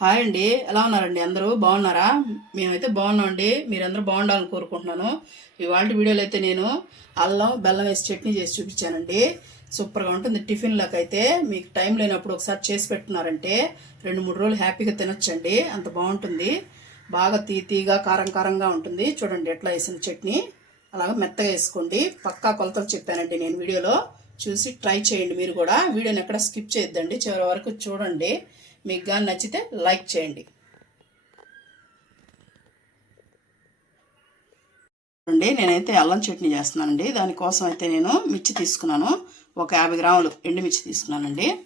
Hi అండి. ఎలా ఉన్నారండి? అందరూ బాగున్నారా? మేమైతే బాగున్నామండి. మీరందరూ బాగుండాలని కోరుకుంటున్నాను. ఇవాళ వీడియోలో అయితే నేను అల్లం బెల్లం వేసి చట్నీ చేసి చూపించానండి. సూపర్గా ఉంటుంది. టిఫిన్లకు అయితే మీకు టైం లేనప్పుడు ఒకసారి చేసి పెట్టున్నారంటే రెండు మూడు రోజులు హ్యాపీగా తినొచ్చండి. అంత బాగుంటుంది. బాగా తీ తీగా కారం కారంగా ఉంటుంది. చూడండి ఎట్లా వేసిన చట్నీ. అలాగే మెత్తగా వేసుకోండి. పక్కా కొలతలు చెప్పానండి నేను వీడియోలో. చూసి ట్రై చేయండి మీరు కూడా. వీడియోని ఎక్కడ స్కిప్ చేయొద్దండి. చివరి వరకు చూడండి. మీకు కానీ నచ్చితే లైక్ చేయండి. అండి నేనైతే అల్లం చట్నీ చేస్తున్నానండి. దానికోసం అయితే నేను మిర్చి తీసుకున్నాను. ఒక యాభై గ్రాములు ఎండుమిర్చి తీసుకున్నానండి.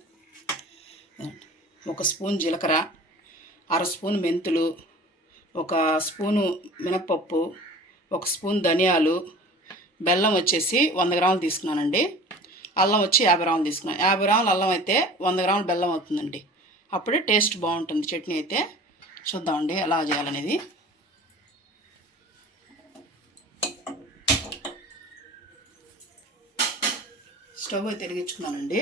ఒక స్పూన్ జీలకర్ర అర స్పూన్ మెంతులు ఒక స్పూను మినప్పప్పు ఒక స్పూన్ ధనియాలు బెల్లం వచ్చేసి వంద గ్రాములు తీసుకున్నానండి. అల్లం వచ్చి యాభై గ్రాములు తీసుకున్నాను. యాభై గ్రాములు అల్లం అయితే వంద గ్రాములు బెల్లం అవుతుందండి. అప్పుడే టేస్ట్ బాగుంటుంది. చట్నీ అయితే చూద్దామండి ఎలా చేయాలనేది. స్టవ్ అయితే తిరిగించుకున్నానండి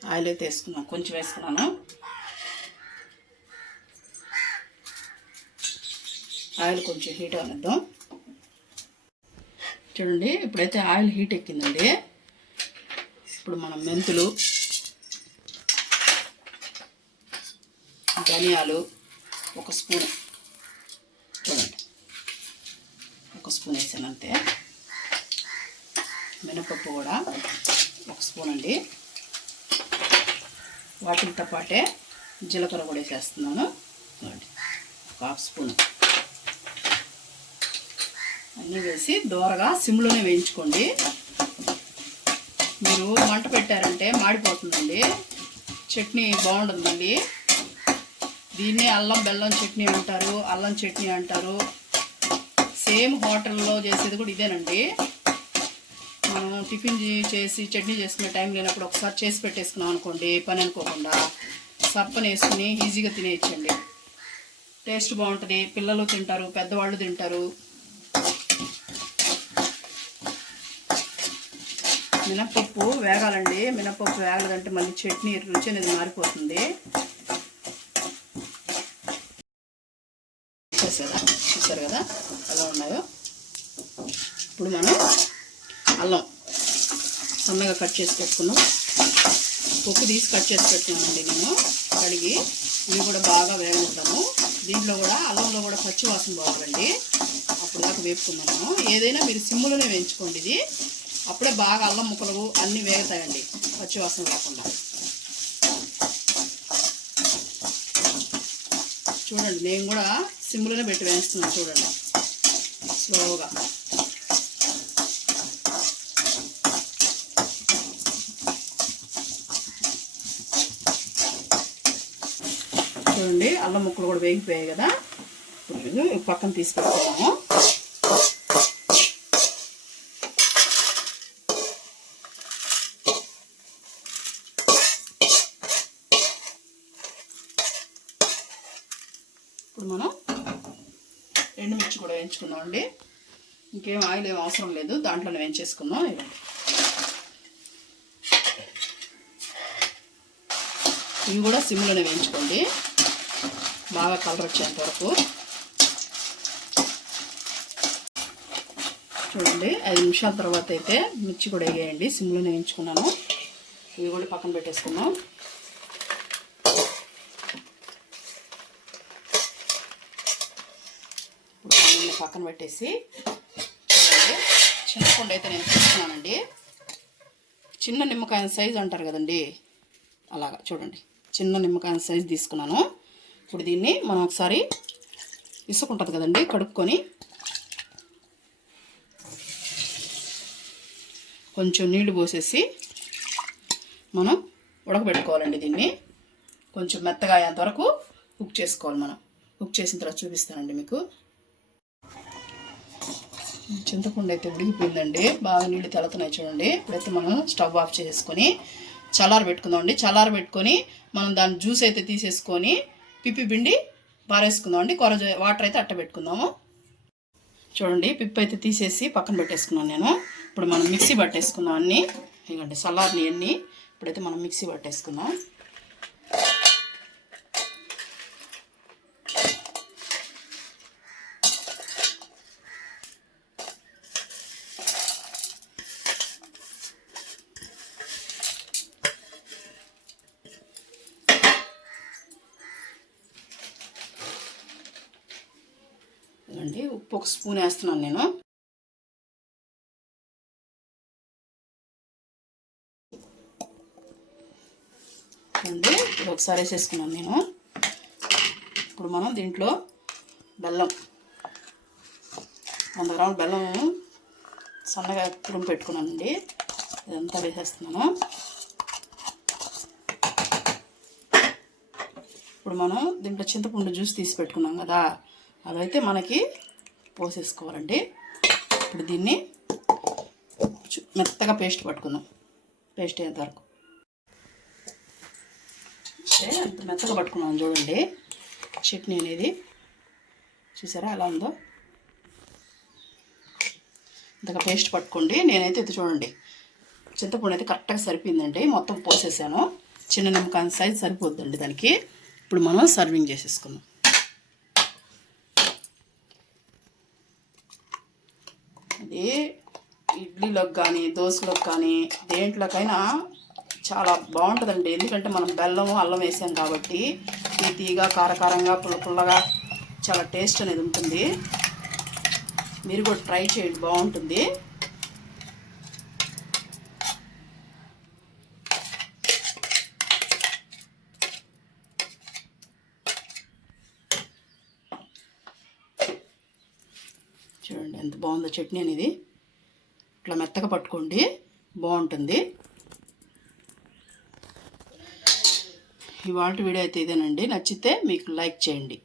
ఆయిల్ అయితే వేసుకున్నాను కొంచెం వేసుకున్నాను. ఆయిల్ కొంచెం హీట్ అనిద్దాం చూడండి ఇప్పుడైతే ఆయిల్ హీట్ ఎక్కిందండి. ఇప్పుడు మనం మెంతులు ధనియాలు ఒక స్పూన్. చూడండి. ఒక స్పూన్ వేసాను అంతే. మినపప్పు కూడా ఒక స్పూన్ అండి. వాటితో పాటే జీలకర్ర కూడా వేసేస్తున్నాను. చూడండి. ఒక హాఫ్ స్పూన్. అన్నీ వేసి దోరగా సిమ్లోనే వేయించుకోండి. మీరు మంట పెట్టారంటే మాడిపోతుందండి. చట్నీ బాగుంటుందండి. దీన్నే అల్లం బెల్లం చట్నీ అంటారు అల్లం చట్నీ అంటారు. సేమ్ హోటల్లో చేసేది కూడా ఇదేనండి. మనం టిఫిన్ చేసి చట్నీ చేసుకునే టైం లేనప్పుడు ఒకసారి చేసి పెట్టేసుకున్నాం అనుకోండి పని అనుకోకుండా సప్పని వేసుకుని ఈజీగా తినేయచ్చండి. టేస్ట్ బాగుంటుంది పిల్లలు తింటారు పెద్దవాళ్ళు తింటారు. మినప్పప్పు వేగాలండి. మినప్పప్పు వేగలేదంటే మళ్ళీ చట్నీ రుచి అనేది మారిపోతుంది. చూసారా? చూసారు కదా? ఎలా ఉన్నాయో? ఇప్పుడు మనం అల్లం సన్నగా కట్ చేసి పెట్టుకున్నాం. ఉప్పు తీసి కట్ చేసి పెట్టుకున్నామండి నేను. కడిగి ఇవి కూడా బాగా వేగుతాము. దీంట్లో కూడా అల్లంలో కూడా పచ్చి వాసన పోవాలండి. అప్పుడు దాకా వేపుకున్నాము ఏదైనా మీరు సిమ్ములోనే వేయించుకోండి ఇది. అప్పుడే బాగా అల్లం ముక్కలు అన్నీ వేగుతాయండి పచ్చి వాసన లేకుండా చూడండి నేను కూడా సిమ్లోనే పెట్టి వేస్తున్నాను చూడండి. స్లోగా. చూడండి అల్లం ముక్కలు కూడా వేగిపోయాయి కదా. పక్కన తీసి పెట్టుకున్నాము ఇప్పుడు మనం ఎండుమిర్చి కూడా వేయించుకుందామండి ఇంకేం ఆయిల్ ఏం అవసరం లేదు. దాంట్లోనే వేయించేసుకుందాం. ఇవ్వండి. ఇవి కూడా సిమ్లోనే వేయించుకోండి. బాగా కలర్ వచ్చేంత వరకు. చూడండి ఐదు నిమిషాల తర్వాత అయితే మిర్చి కూడా వేయండి. సిమ్లోనే వేయించుకున్నాను. ఇవి కూడా పక్కన పెట్టేసుకున్నాం ఇప్పుడు ఆనియన్ పక్కన పెట్టేసి చింతపండు అయితే నేను తీసుకున్నానండి. చిన్న నిమ్మకాయ సైజు అంటారు కదండి. అలాగా చూడండి. చిన్న నిమ్మకాయ సైజు తీసుకున్నాను. ఇప్పుడు దీన్ని మనం ఒకసారి ఇసుకుంటుంది కదండి కడుక్కొని కొంచెం నీళ్ళు పోసేసి మనం ఉడకబెట్టుకోవాలండి దీన్ని. కొంచెం మెత్తగా అయ్యేంత వరకు కుక్ చేసుకోవాలి మనం. కుక్ చేసిన తర్వాత చూపిస్తానండి మీకు. చింతపండు అయితే ఉడికిపోయిందండి. బాగా నీళ్ళు తెలుతున్నాయి చూడండి. ఇప్పుడైతే మనం స్టవ్ ఆఫ్ చేసుకొని చల్లార పెట్టుకుందామండి చల్లార పెట్టుకొని మనం దాని జ్యూస్ అయితే తీసేసుకొని పిప్పి పిండి పారేసుకుందాం అండి. కొర వాటర్ అయితే అట్ట పెట్టుకుందాము. చూడండి పిప్పి అయితే తీసేసి పక్కన పెట్టేసుకున్నాను నేను. ఇప్పుడు మనం మిక్సీ పట్టేసుకుందాం అన్నీ. ఇవ్వండి చల్లారిని అన్నీ ఇప్పుడైతే మనం మిక్సీ పట్టేసుకుందాం. ఉప్పు ఒక స్పూన్ వేస్తున్నాను నేను. అండి ఒకసారి వేసేసుకున్నాను నేను. ఇప్పుడు మనం దీంట్లో బెల్లం వంద గ్రాముల బెల్లం సన్నగా తురుము పెట్టుకున్నానండి. ఇదంతా వేసేస్తున్నాను. ఇప్పుడు మనం దీంట్లో చింతపండు జ్యూస్ తీసి పెట్టుకున్నాం కదా అదైతే మనకి పోసేసుకోవాలండి. ఇప్పుడు దీన్ని మెత్తగా పేస్ట్ పట్టుకుందాం. పేస్ట్ అయ్యేంత వరకు. అంత మెత్తగా పట్టుకున్నాను చూడండి. చట్నీ అనేది. చూసారా ఎలా ఉందో? ఇంతగా పేస్ట్ పట్టుకోండి. నేనైతే ఇది చూడండి. చింతపండు అయితే కరెక్ట్గా సరిపోయిందండి. మొత్తం పోసేసాను. చిన్న నిమ్మకాయ సైజ్ సరిపోద్దండి దానికి. ఇప్పుడు మనం సర్వింగ్ చేసేసుకుందాం. అది ఇడ్లీలోకి కానీ దోశలోకి కానీ దేంట్లోకైనా చాలా బాగుంటుందండి. ఎందుకంటే మనం బెల్లం అల్లం వేసాం కాబట్టి ఈ తీగ కారకారంగా పుల్ల పుల్లగా చాలా టేస్ట్ అనేది ఉంటుంది. మీరు కూడా ట్రై చేయండి బాగుంటుంది. చూడండి ఎంత బాగుందో చట్నీ అనేది. ఇట్లా మెత్తగా పట్టుకోండి బాగుంటుంది. ఇవాళ వీడియో అయితే ఇదేనండి. నచ్చితే మీకు లైక్ చేయండి.